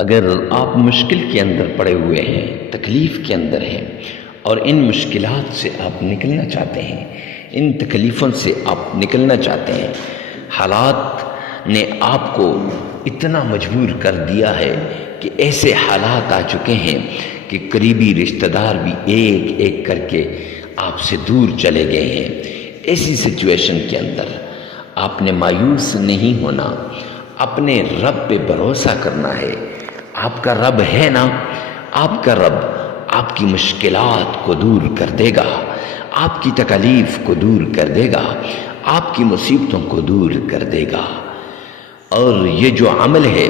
اگر آپ مشکل کے اندر پڑے ہوئے ہیں، تکلیف کے اندر ہیں اور ان مشکلات سے آپ نکلنا چاہتے ہیں، ان تکلیفوں سے آپ نکلنا چاہتے ہیں، حالات نے آپ کو اتنا مجبور کر دیا ہے کہ ایسے حالات آ چکے ہیں کہ قریبی رشتہ دار بھی ایک ایک کر کے آپ سے دور چلے گئے ہیں، ایسی سچویشن کے اندر آپ نے مایوس نہیں ہونا، اپنے رب پہ بھروسہ کرنا ہے۔ آپ کا رب ہے نا، آپ کا رب آپ کی مشکلات کو دور کر دے گا، آپ کی تکلیف کو دور کر دے گا، آپ کی مصیبتوں کو دور کر دے گا۔ اور یہ جو عمل ہے،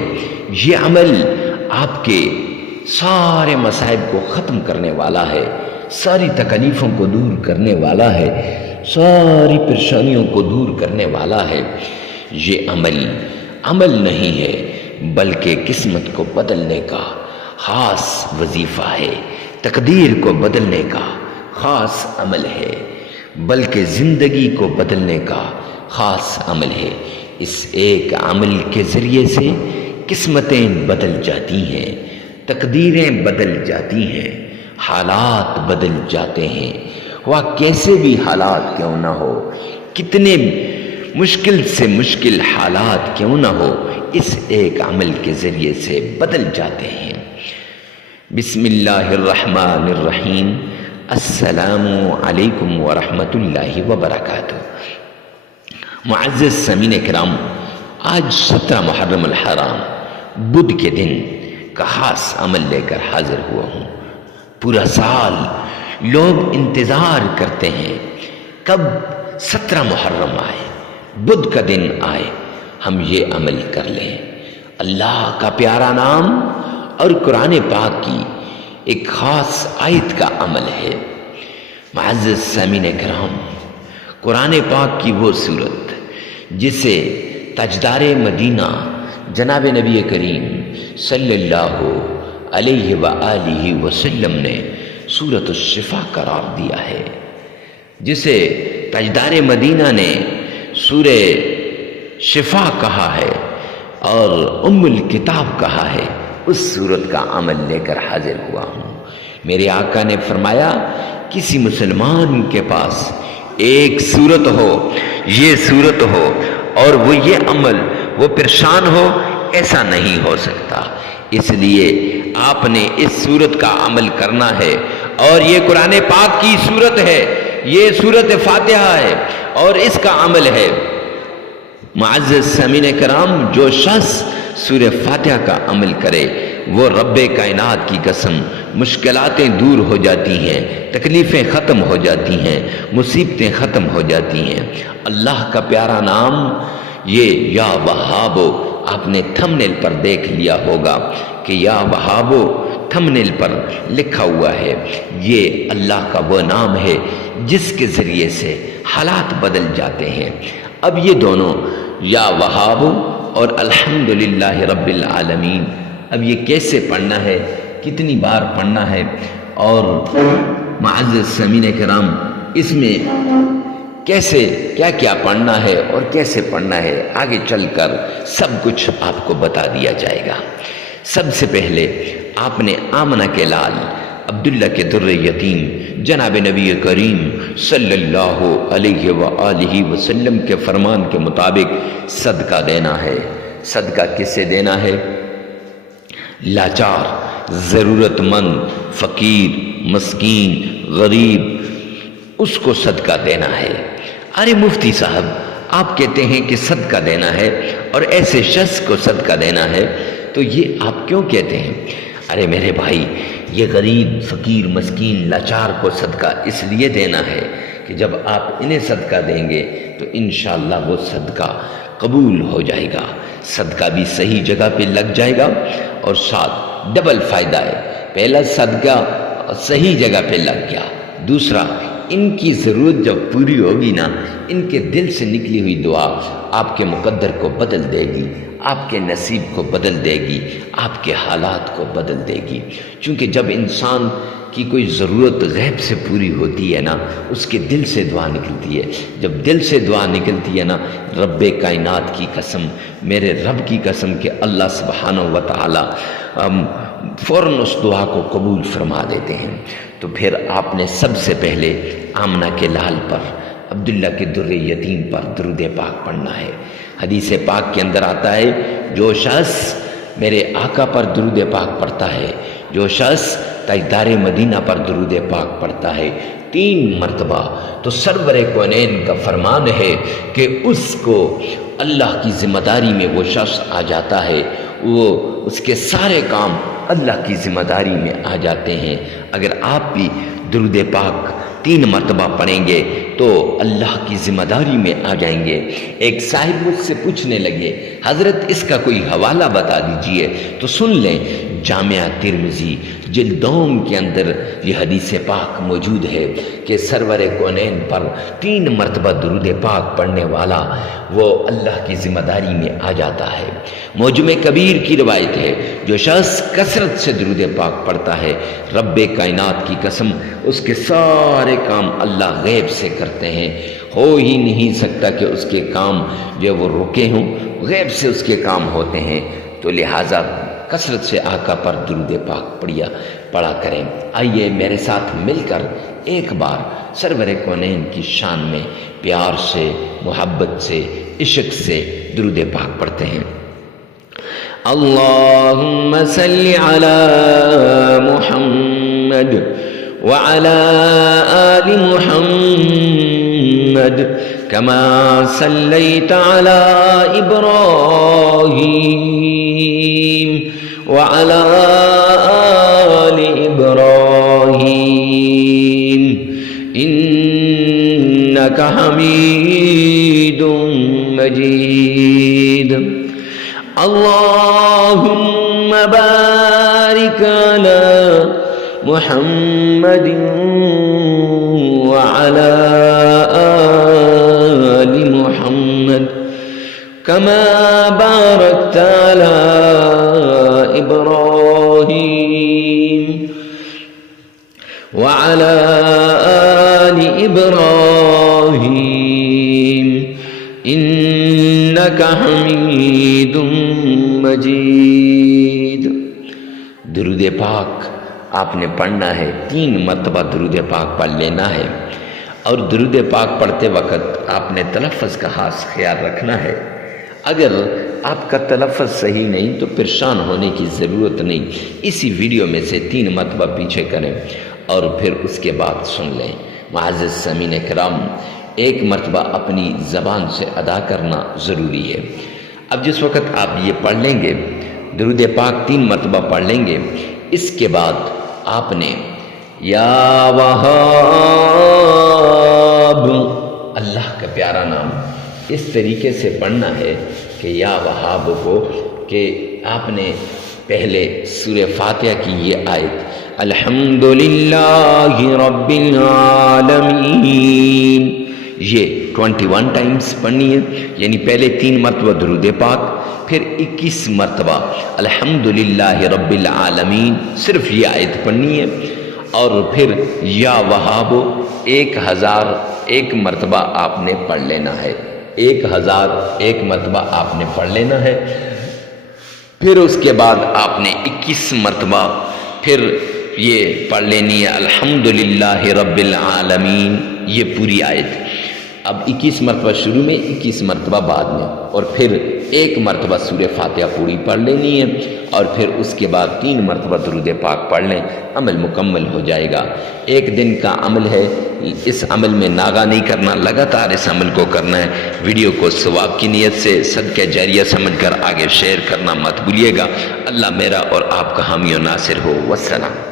یہ عمل آپ کے سارے مصائب کو ختم کرنے والا ہے، ساری تکلیفوں کو دور کرنے والا ہے، ساری پریشانیوں کو دور کرنے والا ہے۔ یہ عمل نہیں ہے بلکہ قسمت کو بدلنے کا خاص وظیفہ ہے، تقدیر کو بدلنے کا خاص عمل ہے، بلکہ زندگی کو بدلنے کا خاص عمل ہے۔ اس ایک عمل کے ذریعے سے قسمتیں بدل جاتی ہیں، تقدیریں بدل جاتی ہیں، حالات بدل جاتے ہیں۔ وہ کیسے بھی حالات کیوں نہ ہو، کتنے مشکل سے مشکل حالات کیوں نہ ہو، اس ایک عمل کے ذریعے سے بدل جاتے ہیں۔ بسم اللہ الرحمن الرحیم۔ السلام علیکم ورحمۃ اللہ وبرکاتہ۔ معزز سامعین کرام، آج 17 محرم الحرام بدھ کے دن کا خاص عمل لے کر حاضر ہوا ہوں۔ پورا سال لوگ انتظار کرتے ہیں کب 17 محرم آئے، بدھ کا دن آئے، ہم یہ عمل کر لیں۔ اللہ کا پیارا نام اور قرآن پاک کی ایک خاص آیت کا عمل ہے۔ معزز سامعین کرام، قرآن پاک کی وہ صورت جسے تاجدار مدینہ جناب نبی کریم صلی اللہ علیہ وآلہ وسلم نے سورۃ الشفا قرار دیا ہے، جسے تاجدار مدینہ نے سورہ شفا کہا ہے اور ام الکتاب کہا ہے، اس سورت کا عمل لے کر حاضر ہوا ہوں۔ میرے آقا نے فرمایا، کسی مسلمان کے پاس ایک سورت ہو، یہ سورت ہو، اور وہ یہ عمل وہ پریشان ہو، ایسا نہیں ہو سکتا۔ اس لیے آپ نے اس سورت کا عمل کرنا ہے، اور یہ قرآن پاک کی سورت ہے، یہ سورت فاتحہ ہے اور اس کا عمل ہے۔ معزز سامعین کرام، جو شخص سورہ فاتحہ کا عمل کرے، وہ رب کائنات کی قسم مشکلاتیں دور ہو جاتی ہیں، تکلیفیں ختم ہو جاتی ہیں، مصیبتیں ختم ہو جاتی ہیں۔ اللہ کا پیارا نام، یہ یا وہابو، آپ نے تھمبنیل پر دیکھ لیا ہوگا کہ یا وہابو تھمبنیل پر لکھا ہوا ہے۔ یہ اللہ کا وہ نام ہے جس کے ذریعے سے حالات بدل جاتے ہیں۔ اب یہ دونوں یا وہاب اور الحمدللہ رب العالمین، اب یہ کیسے پڑھنا ہے، کتنی بار پڑھنا ہے، اور معزز سامعین کرام، اس میں کیسے کیا کیا پڑھنا ہے اور کیسے پڑھنا ہے، آگے چل کر سب کچھ آپ کو بتا دیا جائے گا۔ سب سے پہلے آپ نے آمنہ کے لال عبداللہ کے در یتیم جناب نبی کریم صلی اللہ علیہ وآلہ وسلم کے فرمان کے مطابق صدقہ دینا ہے۔ صدقہ کسے دینا ہے؟ لاچار، ضرورت مند، فقیر، مسکین، غریب، اس کو صدقہ دینا ہے۔ ارے مفتی صاحب، آپ کہتے ہیں کہ صدقہ دینا ہے اور ایسے شخص کو صدقہ دینا ہے، تو یہ آپ کیوں کہتے ہیں؟ ارے میرے بھائی، یہ غریب، فقیر، مسکین، لاچار کو صدقہ اس لیے دینا ہے کہ جب آپ انہیں صدقہ دیں گے تو انشاءاللہ وہ صدقہ قبول ہو جائے گا، صدقہ بھی صحیح جگہ پہ لگ جائے گا، اور ساتھ ڈبل فائدہ ہے۔ پہلا، صدقہ صحیح جگہ پہ لگ گیا، دوسرا ان کی ضرورت جب پوری ہوگی نا، ان کے دل سے نکلی ہوئی دعا آپ کے مقدر کو بدل دے گی، آپ کے نصیب کو بدل دے گی، آپ کے حالات کو بدل دے گی۔ چونکہ جب انسان کی کوئی ضرورت غیب سے پوری ہوتی ہے نا، اس کے دل سے دعا نکلتی ہے۔ جب دل سے دعا نکلتی ہے نا، رب کائنات کی قسم، میرے رب کی قسم کہ اللہ سبحانہ و تعالی فوراً اس دعا کو قبول فرما دیتے ہیں۔ تو پھر آپ نے سب سے پہلے آمنہ کے لال پر، عبداللہ کے در یتیم پر درود پاک پڑھنا ہے۔ حدیث پاک کے اندر آتا ہے، جو شخص میرے آقا پر درود پاک پڑھتا ہے، جو شخص تاجدار مدینہ پر درود پاک پڑھتا ہے 3 مرتبہ، تو سرور کونین کا فرمان ہے کہ اس کو اللہ کی ذمہ داری میں وہ شخص آ جاتا ہے، وہ اس کے سارے کام اللہ کی ذمہ داری میں آ جاتے ہیں۔ اگر آپ بھی درود پاک 3 مرتبہ پڑھیں گے تو اللہ کی ذمہ داری میں آ جائیں گے۔ ایک صاحب مجھ سے پوچھنے لگے، حضرت اس کا کوئی حوالہ بتا دیجئے، تو سن لیں، جامعہ ترمذی جلد 2 کے اندر یہ حدیث پاک موجود ہے کہ سرور کونین پر 3 مرتبہ درود پاک پڑھنے والا وہ اللہ کی ذمہ داری میں آ جاتا ہے۔ معجم کبیر کی روایت ہے، جو شخص کثرت سے درود پاک پڑھتا ہے، رب کائنات کی قسم اس کے سارے کام اللہ غیب سے کرتے ہیں۔ ہو ہی نہیں سکتا کہ اس کے کام جو وہ رکے ہوں، غیب سے اس کے کام ہوتے ہیں۔ تو لہٰذا کثرت سے آقا پر درود پاک پڑھا کریں۔ آئیے میرے ساتھ مل کر ایک بار سرور کونین کی شان میں پیار سے، محبت سے، عشق سے درود پاک پڑھتے ہیں۔ اللہم صلی علی محمد وعلی آل محمد کما صلیت علی ابراہیم وعلى آل إبراهيم إنك حميد مجيد اللهم بارك على محمد وعلى آل محمد كما باركت على إبراهيم وعلى آل إبراهيم إنك حميد مجيد۔ درود پاک آپ نے پڑھنا ہے، 3 مرتبہ درود پاک پڑھ لینا ہے، اور درود پاک پڑھتے وقت آپ نے تلفظ کا خاص خیال رکھنا ہے۔ اگر آپ کا تلفظ صحیح نہیں تو پریشان ہونے کی ضرورت نہیں، اسی ویڈیو میں سے 3 مرتبہ پیچھے کریں اور پھر اس کے بعد سن لیں۔ معزز سامعین کرام، 1 مرتبہ اپنی زبان سے ادا کرنا ضروری ہے۔ اب جس وقت آپ یہ پڑھ لیں گے، درود پاک 3 مرتبہ پڑھ لیں گے، اس کے بعد آپ نے یا وہاب، اللہ کا پیارا نام، اس طریقے سے پڑھنا ہے کہ یا وہاب کو کہ آپ نے پہلے سورہ فاتحہ کی یہ آیت الحمدللہ رب العالمین یہ 21 ٹائمز پڑھنی ہے، یعنی پہلے 3 مرتبہ درود پاک، پھر 21 مرتبہ الحمدللہ رب العالمین، صرف یہ آیت پڑھنی ہے، اور پھر یا وہاب 1001 مرتبہ آپ نے پڑھ لینا ہے، 1001 مرتبہ آپ نے پڑھ لینا ہے۔ پھر اس کے بعد آپ نے 21 مرتبہ پھر یہ پڑھ لینی ہے الحمدللہ رب العالمین، یہ پوری آیت۔ اب 21 مرتبہ شروع میں، 21 مرتبہ بعد میں، اور پھر 1 مرتبہ سورہ فاتحہ پوری پڑھ لینی ہے، اور پھر اس کے بعد 3 مرتبہ درود پاک پڑھ لیں، عمل مکمل ہو جائے گا۔ 1 دن کا عمل ہے، اس عمل میں ناغہ نہیں کرنا، لگاتار اس عمل کو کرنا ہے۔ ویڈیو کو ثواب کی نیت سے صدقہ جاریہ سمجھ کر آگے شیئر کرنا مت بھولیے گا۔ اللہ میرا اور آپ کا حامی و ناصر ہو۔ والسلام۔